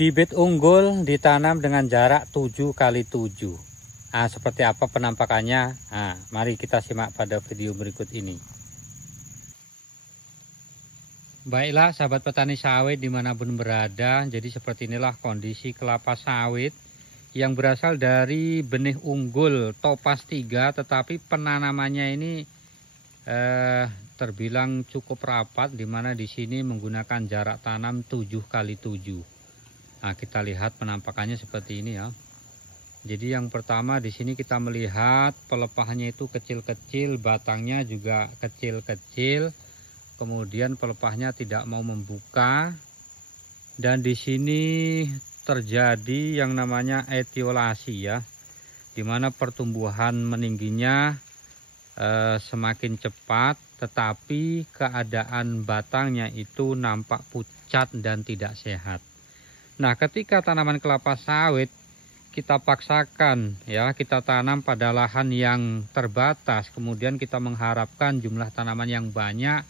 Bibit unggul ditanam dengan jarak 7 kali 7. Nah, seperti apa penampakannya? Nah, mari kita simak pada video berikut ini. Baiklah sahabat petani sawit dimanapun berada, jadi seperti inilah kondisi kelapa sawit yang berasal dari benih unggul Topaz 3, tetapi penanamannya ini terbilang cukup rapat, dimana di sini menggunakan jarak tanam 7 kali 7. Nah, kita lihat penampakannya seperti ini ya. Jadi yang pertama di sini kita melihat pelepahnya itu kecil-kecil, batangnya juga kecil-kecil. Kemudian pelepahnya tidak mau membuka. Dan di sini terjadi yang namanya etiolasi ya. Dimana pertumbuhan meningginya semakin cepat, tetapi keadaan batangnya itu nampak pucat dan tidak sehat. Nah, ketika tanaman kelapa sawit kita paksakan ya, kita tanam pada lahan yang terbatas, kemudian kita mengharapkan jumlah tanaman yang banyak,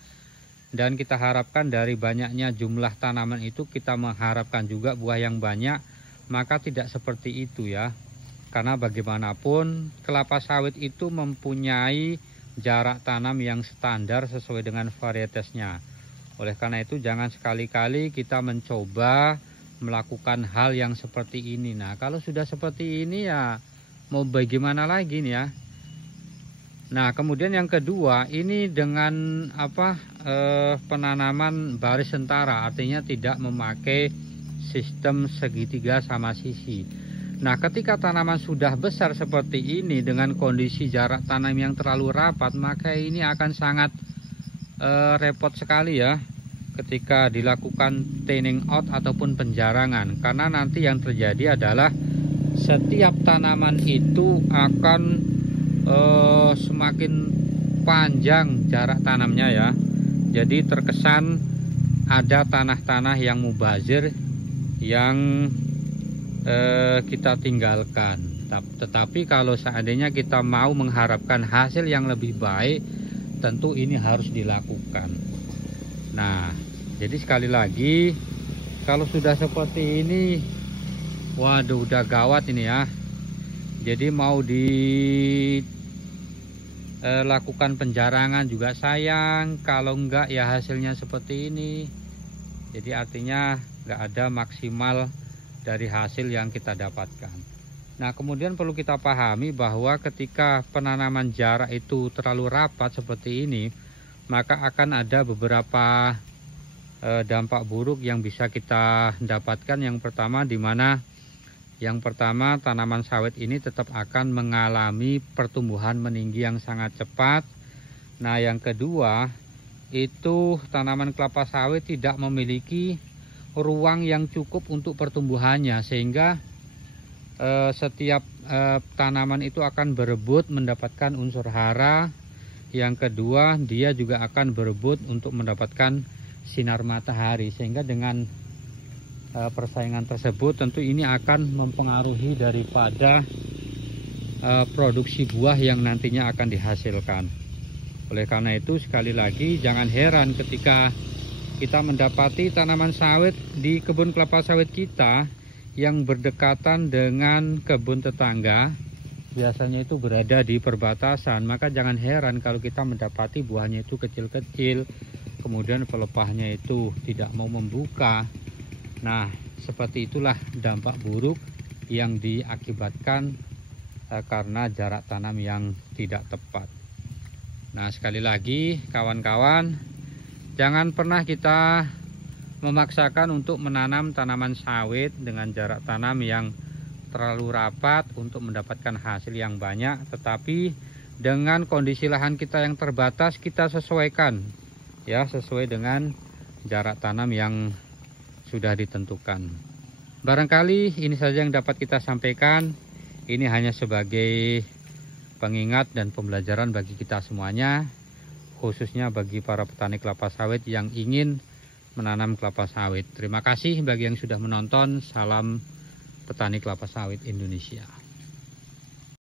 dan kita harapkan dari banyaknya jumlah tanaman itu kita mengharapkan juga buah yang banyak, maka tidak seperti itu ya. Karena bagaimanapun kelapa sawit itu mempunyai jarak tanam yang standar sesuai dengan varietasnya. Oleh karena itu jangan sekali-kali kita mencoba melakukan hal yang seperti ini. Nah, kalau sudah seperti ini ya mau bagaimana lagi nih ya. Nah, kemudian yang kedua ini dengan penanaman baris sentara, artinya tidak memakai sistem segitiga sama sisi. Nah, ketika tanaman sudah besar seperti ini dengan kondisi jarak tanam yang terlalu rapat, maka ini akan sangat repot sekali ya ketika dilakukan thinning out ataupun penjarangan, karena nanti yang terjadi adalah setiap tanaman itu akan semakin panjang jarak tanamnya ya. Jadi terkesan ada tanah-tanah yang mubazir yang kita tinggalkan. Tetapi kalau seandainya kita mau mengharapkan hasil yang lebih baik, tentu ini harus dilakukan. Nah, jadi sekali lagi kalau sudah seperti ini, waduh udah gawat ini ya. Jadi mau dilakukan penjarangan juga sayang, kalau enggak ya hasilnya seperti ini. Jadi artinya enggak ada maksimal dari hasil yang kita dapatkan. Nah, kemudian perlu kita pahami bahwa ketika penanaman jarak itu terlalu rapat seperti ini, maka akan ada beberapa dampak buruk yang bisa kita dapatkan. Yang pertama tanaman sawit ini tetap akan mengalami pertumbuhan meninggi yang sangat cepat. Nah, yang kedua itu tanaman kelapa sawit tidak memiliki ruang yang cukup untuk pertumbuhannya, sehingga setiap tanaman itu akan berebut mendapatkan unsur hara. Yang kedua, dia juga akan berebut untuk mendapatkan sinar matahari, sehingga dengan persaingan tersebut tentu ini akan mempengaruhi daripada produksi buah yang nantinya akan dihasilkan. Oleh karena itu sekali lagi jangan heran ketika kita mendapati tanaman sawit di kebun kelapa sawit kita yang berdekatan dengan kebun tetangga, biasanya itu berada di perbatasan, maka jangan heran kalau kita mendapati buahnya itu kecil-kecil, kemudian pelepahnya itu tidak mau membuka. Nah, seperti itulah dampak buruk yang diakibatkan karena jarak tanam yang tidak tepat. Nah, sekali lagi kawan-kawan, jangan pernah kita memaksakan untuk menanam tanaman sawit dengan jarak tanam yang terlalu rapat untuk mendapatkan hasil yang banyak, tetapi dengan kondisi lahan kita yang terbatas kita sesuaikan ya, sesuai dengan jarak tanam yang sudah ditentukan. Barangkali ini saja yang dapat kita sampaikan. Ini hanya sebagai pengingat dan pembelajaran bagi kita semuanya, khususnya bagi para petani kelapa sawit yang ingin menanam kelapa sawit. Terima kasih bagi yang sudah menonton. Salam petani kelapa sawit Indonesia.